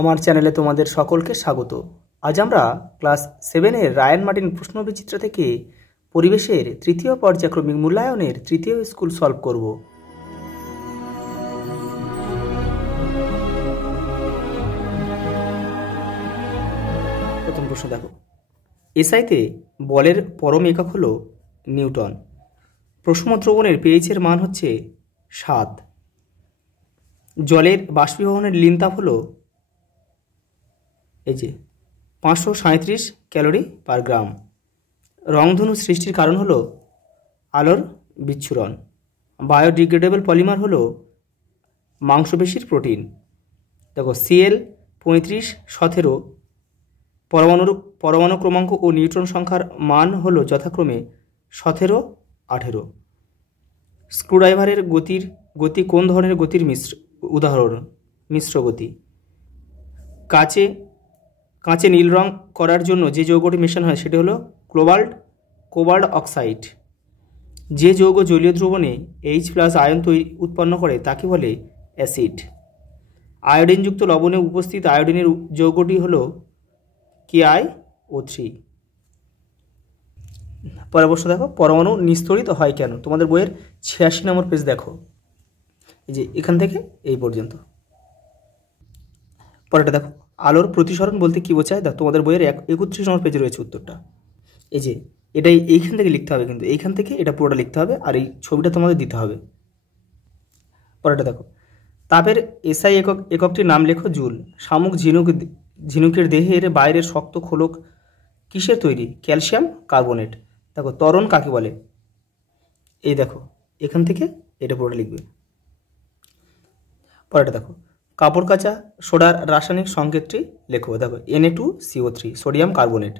আমার চ্যানেলে তোমাদের সকলকে স্বাগত। আজ আমরা ক্লাস 7-এর রায়ান মার্টিন প্রশ্নবিচিত্র থেকে পরিবেশের তৃতীয় পর্যায়ক্রমিক মূল্যায়নের তৃতীয় স্কুল সলভ করব। প্রথম প্রশ্ন দেখো, এসআইতে বলের পরম একক হলো নিউটন। প্রশম দ্রবণের পিএইচের মান হচ্ছে 7। জলের বাষ্পীভবনের লিনতাপ হলো এই যে 537 ক্যালোরি পার গ্রাম। রংধনু সৃষ্টির কারণ হলো আলোর বিচ্ছুরণ। বায়োডিগ্রেডেবল পলিমার হলো মাংসপেশির প্রোটিন। দেখো Cl3517 পরমাণু ক্রমাঙ্ক ও নিউট্রন সংখ্যার মান হলো যথাক্রমে 17, 18। স্ক্রুড্রাইভারের গতি কোন ধরনের গতির উদাহরণ? মিশ্র গতি। কাঁচে নীল রং করার জন্য যে যৌগটি মেশানো হয় সেটি হলো কোবাল্ট অক্সাইড। যে যৌগ জলীয় দ্রবণে H+ আয়ন উৎপন্ন করে তাকে বলে অ্যাসিড। আয়োডিনযুক্ত লবণে উপস্থিত আয়োডিনের যৌগটি হলো KiO3। পরের প্রশ্ন দেখো, পরমাণু নিস্তড়িত হয় কেন? তোমাদের বইয়ের 86 নম্বর পেজ দেখো, এই যে এখান থেকে এই পর্যন্ত। পরেরটা দেখো, আলোর প্রতিসরণ বলতে কি বোঝায়? দেখো তোমাদের বইয়ের 31 নম্বর পেজে রয়েছে উত্তরটা। এই যে এটাই এইখান থেকে লিখতে হবে, কিন্তু এইখান থেকে এটা পুরোটা লিখতে হবে, আর এই ছবিটা তোমাদের দিতে হবে। পরেরটা দেখো, তাপের এসআই এককটির নাম লেখো জুল। শামুক ঝিনুকের দেহের বাইরের শক্ত খোলক কিসের তৈরি? Calcium carbonate. দেখো ত্বরণ কাকে বলে? এই দেখো এখান থেকে এটা পুরোটা লিখবে। পরেরটা দেখো, কাপড় কাচা সোডার রাসায়নিক সংকেতটি লেখো। দেখো Na2CO3 সোডিয়াম কার্বনেট।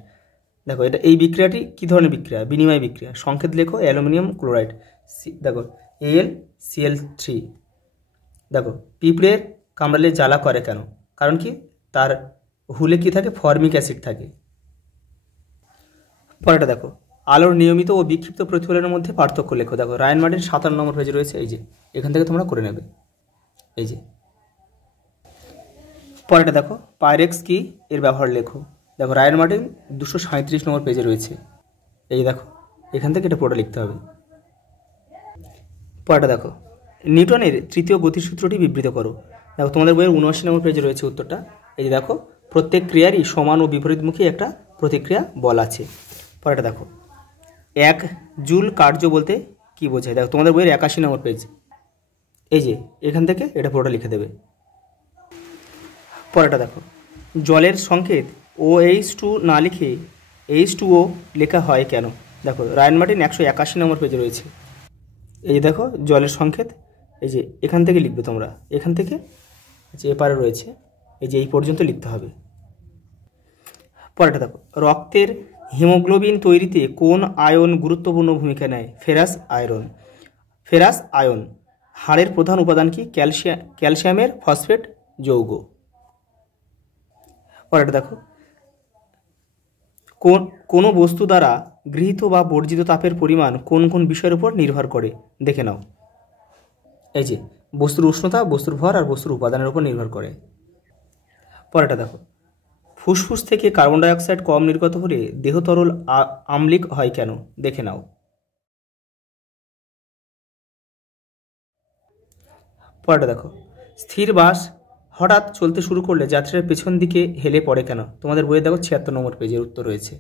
দেখো এটা এই বিক্রিয়াটি কী ধরনের বিক্রিয়া? বিনিময় বিক্রিয়া। সংকেত লেখো অ্যালুমিনিয়াম ক্লোরাইড। দেখো AlCl3। দেখো পিঁপড়ের কামড়ালে জ্বালা করে কেন? কারণ কি? তার হুলে কি থাকে? ফর্মিক অ্যাসিড থাকে। পরেরটা দেখো, আলোর নিয়মিত ও বিক্ষিপ্ত প্রতিফলনের মধ্যে পার্থক্য লেখো। দেখো রায়ান মার্টিন 57 নম্বর পেজে রয়েছে, এই যে এখান থেকে তোমরা করে নেবে। এই যে পরেরটা দেখো, পাইরেক্স কি? এর ব্যবহার লেখো। দেখো রায়ান মার্টিন 237 নম্বর পেজে রয়েছে, এই দেখো এখান থেকে এটা পুরোটা লিখতে হবে। পরেরটা দেখো, নিউটনের তৃতীয় গতিসূত্রটি বিবৃত করো। দেখো তোমাদের বইয়ের 79 নম্বর পেজে রয়েছে উত্তরটা। এই যে দেখো, প্রত্যেক ক্রিয়ারই সমান ও বিপরীতমুখী একটা প্রতিক্রিয়া বল আছে। পরেরটা দেখো, 1 জুল কার্য বলতে কি বোঝায়? দেখো তোমাদের বইয়ের 81 নম্বর পেজ, এই যে এখান থেকে এটা পুরোটা লিখে দেবে। পরেরটা দেখো, জলের সংকেত OH2 না লিখে H2O লেখা হয় কেন? দেখো রায়ান মার্টিন 181 নম্বর পেজে রয়েছে, এই যে দেখো জলের সংকেত, এই যে এখান থেকে লিখবে তোমরা, এখান থেকে যে এপারে রয়েছে এই যে এই পর্যন্ত লিখতে হবে। পরেরটা দেখো, রক্তের হিমোগ্লোবিন তৈরিতে কোন আয়ন গুরুত্বপূর্ণ ভূমিকা নেয়? Ferrous ion. হাড়ের প্রধান উপাদান কি? ক্যালসিয়ামের ফসফেট যৌগ। পরেরটা দেখো, কোনো বস্তু দ্বারা গৃহীত বা বর্জিত তাপের পরিমাণ কোন কোন বিষয়ের উপর নির্ভর করে? দেখে নাও। এই যে বস্তুর উষ্ণতা, বস্তুর ভর আর বস্তুর উপাদানের উপর নির্ভর করে। পরেরটা দেখো, ফুসফুস থেকে কার্বন ডাই অক্সাইড কম নির্গত হলে দেহ তরল আম্লিক হয় কেন? দেখে নাও। পরেরটা দেখো, স্থির বাস হঠাৎ চলতে শুরু করলে যাত্রীরা পেছন দিকে হেলে পড়ে কেন? তোমাদের বইয়ে দেখো 76 নম্বর পেজের উত্তর রয়েছে,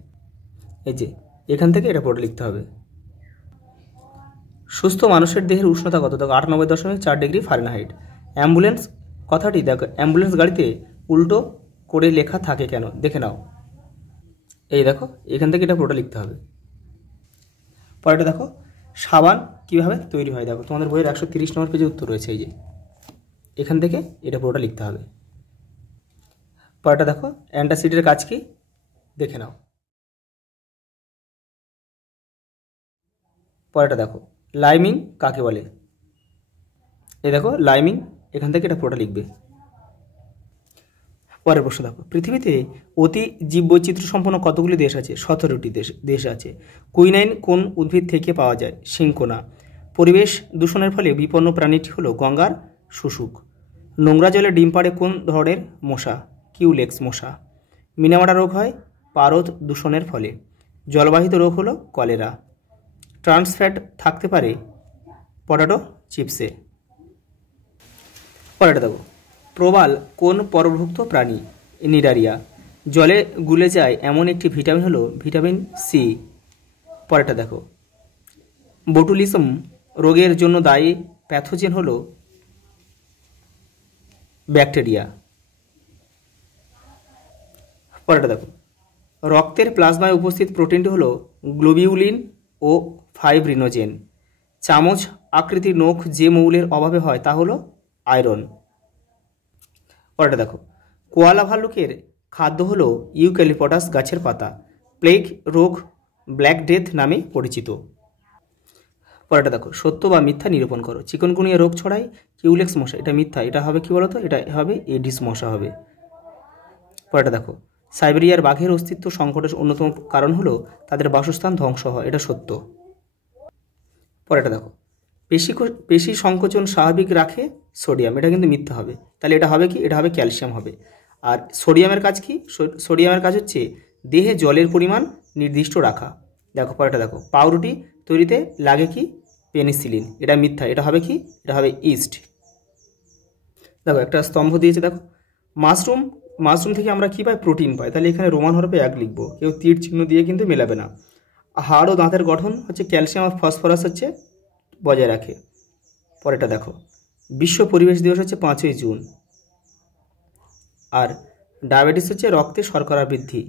এই যে এখান থেকে এটা পড়ে লিখতে হবে। সুস্থ মানুষের দেহের উষ্ণতা কত? দেখো 98.4 ডিগ্রি ফারেনহাইট। অ্যাম্বুলেন্স কথাটি দেখো অ্যাম্বুলেন্স গাড়িতে উল্টো করে লেখা থাকে কেন? দেখে নাও। এই দেখো এখান থেকে এটা পুরোটা লিখতে হবে। পরেরটা দেখো, সাবান কিভাবে তৈরি হয়? দেখো তোমাদের বইয়ের 130 নম্বর পেজে উত্তর রয়েছে, এই যে এখান থেকে এটা পুরোটা লিখতে হবে। পরেরটা দেখো, অ্যান্টাসিডের কাজ কি? দেখে নাও। পরেরটা দেখো, লাইমিং কাকে বলে? এই দেখো লাইমিং, এখান থেকে এটা পুরোটা লিখবে। পরের প্রশ্ন দেখো, পৃথিবীতে অতি জীববৈচিত্র্য সম্পন্ন কতগুলি দেশ আছে? 17টি দেশ আছে। কুইনাইন কোন উদ্ভিদ থেকে পাওয়া যায়? সিনকোনা। পরিবেশ দূষণের ফলে বিপন্ন প্রাণীটি হলো গঙ্গার শুশুক। নোংরা জলে ডিম পাড়ে কোন ধরনের মশা? কিউলেক্স মশা। মিনামাটা রোগ হয় পারদ দূষণের ফলে। জলবাহিত রোগ হলো কলেরা। ট্রান্সফ্যাট থাকতে পারে পটাটো চিপসে। পরেরটা দেখো, প্রবাল কোন পরভুক্ত প্রাণী? নিডারিয়া। জলে গুলে যায় এমন একটি ভিটামিন হলো ভিটামিন সি। পরেরটা দেখো, বোটুলিজম রোগের জন্য দায়ী প্যাথোজেন হলো ব্যাকটেরিয়া। পরেরটা দেখো, রক্তের প্লাজমায় উপস্থিত প্রোটিনটি হলো গ্লোবিউলিন ও ফাইব্রিনোজেন। চামচ আকৃতির নখ যে মৌলের অভাবে হয় তা হলো আয়রন। পরেরটা দেখো, কোয়ালা ভাল্লুকের খাদ্য হলো ইউক্যালিপটাস গাছের পাতা। প্লেগ রোগ ব্ল্যাক ডেথ নামে পরিচিত। পরেরটা দেখো, সত্য বা মিথ্যা নিরূপণ করো। চিকনগুনিয়া রোগ ছড়ায় কিউলেক্স মশা, এটা মিথ্যা। এটা হবে কি বলতো, এটা হবে এডিস মশা হবে। পরেরটা দেখো, সাইবেরিয়ার বাঘের অস্তিত্ব সংকটের অন্যতম কারণ হলো তাদের বাসস্থান ধ্বংস হয়, এটা সত্য। পরেরটা দেখো, পেশি সংকোচন স্বাভাবিক রাখে সোডিয়াম, এটা কিন্তু মিথ্যা হবে। তাহলে এটা হবে কি, এটা হবে ক্যালসিয়াম হবে। আর সোডিয়ামের কাজ কি? সোডিয়ামের কাজ হচ্ছে দেহে জলের পরিমাণ নির্দিষ্ট রাখা। দেখো পরেরটা দেখো, পাউরুটি তৈরিতে লাগে কি? পেনিসিলিন, এটা মিথ্যা। এটা হবে কি? এটা হবে ইস্ট। দেখো একটা স্তম্ভ দিয়েছে, দেখো মাশরুম থেকে আমরা কি পাই? প্রোটিন পাই। তাহলে এখানে রোমান হরফে 1 লিখবো, কেউ তীর চিহ্ন দিয়ে কিন্তু মেলাবে না। হাড় ও দাঁতের গঠন হচ্ছে ক্যালসিয়াম আর ফসফরাস হচ্ছে বজায় রাখে। পরেরটা দেখো, বিশ্ব পরিবেশ দিবস হচ্ছে 5ই জুন। আর ডায়াবেটিস হচ্ছে রক্তে শর্করা বৃদ্ধি।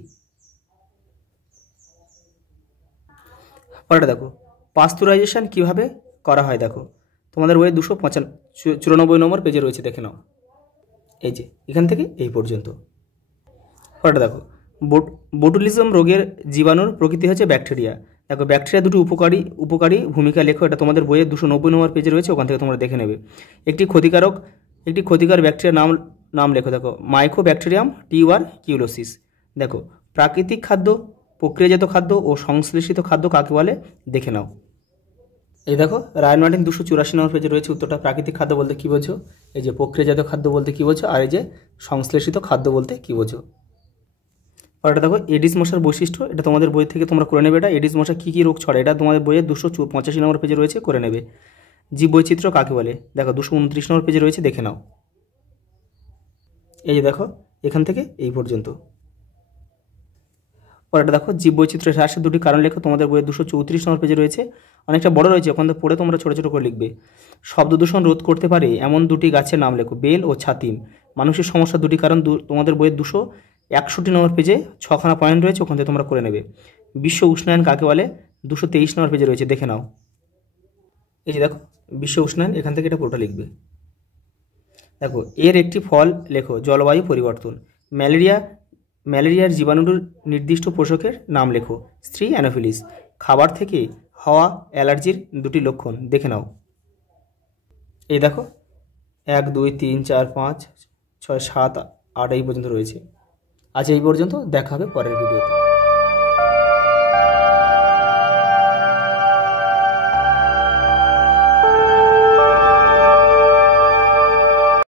পরেরটা দেখো, পাস্তুরাইজেশন কিভাবে করা হয়? দেখো তোমাদের বইয়ে 294 নম্বর পেজে রয়েছে, দেখে নাও। এই যে এখান থেকে এই পর্যন্ত। পরেরটা দেখো, বোটুলিজম রোগের জীবাণুর প্রকৃতি হচ্ছে ব্যাকটেরিয়া। দেখো ব্যাকটেরিয়া দুটি উপকারী ভূমিকা লেখো, এটা তোমাদের বইয়ে 290 নম্বর পেজে রয়েছে, ওখান থেকে তোমরা দেখে নেবে। একটি ক্ষতিকার ব্যাকটেরিয়ার নাম লেখো। দেখো মাইকোব্যাকটেরিয়াম টিউবারকিউলোসিস। দেখো প্রাকৃতিক খাদ্য, প্রক্রিয়াজাত খাদ্য ও সংশ্লেষিত খাদ্য কাকে বলে দেখে নাও। এই দেখো রায়ন মার্টিন 284 নম্বর পেজে রয়েছে উত্তরটা। প্রাকৃতিক খাদ্য বলতে কী বোঝো? এই যে প্রক্রিয়াজাত খাদ্য বলতে কী বোঝো, আর এই যে সংশ্লেষিত খাদ্য বলতে কী বোঝো। আর এটা দেখো এডিস মশার বৈশিষ্ট্য, এটা তোমাদের বই থেকে তোমরা করে নেবে। এটা এডিস মশা কী কী রোগ ছড়ায়, এটা তোমাদের বইয়ে 285 নম্বর পেজে রয়েছে, করে নেবে। জীব বৈচিত্র্য কাকে বলে? দেখো 229 নম্বর পেজে রয়েছে, দেখে নাও। এই যে দেখো এখান থেকে এই পর্যন্ত। পরেরটা দেখো, জীব বৈচিত্র্য হ্রাসের দুটি কারণ লেখো, তোমাদের বইয়ে 234 নম্বর পেজে রয়েছে, অনেকটা বড় রয়েছে, ওখান থেকে পড়ে তোমরা ছোটো ছোটো করে লিখবে। শব্দ দূষণ রোধ করতে পারে এমন দুটি গাছের নাম লেখো, বেল ও ছাতিম। মানুষের সমস্যা দুটি কারণ, তোমাদের বইয়ে 261 নম্বর পেজে 6খানা পয়েন্ট রয়েছে, ওখান থেকে তোমরা করে নেবে। বিশ্ব উষ্ণায়ন কাকে বলে? 223 নম্বর পেজে রয়েছে, দেখে নাও। এই যে দেখো বিশ্ব উষ্ণায়ন, এখান থেকে এটা পুরোটা লিখবে। দেখো এর একটি ফল লেখো, জলবায়ু পরিবর্তন। ম্যালেরিয়ার জীবাণুর নির্দিষ্ট পোষকের নাম লেখো, স্ত্রী অ্যানোফিলিস। খাবার থেকে হওয়া অ্যালার্জির দুটি লক্ষণ দেখে নাও। এই দেখো 1 2 3 4 5 6 7 8 এই পর্যন্ত রয়েছে। আজ এই পর্যন্ত, দেখা হবে পরের ভিডিওতে।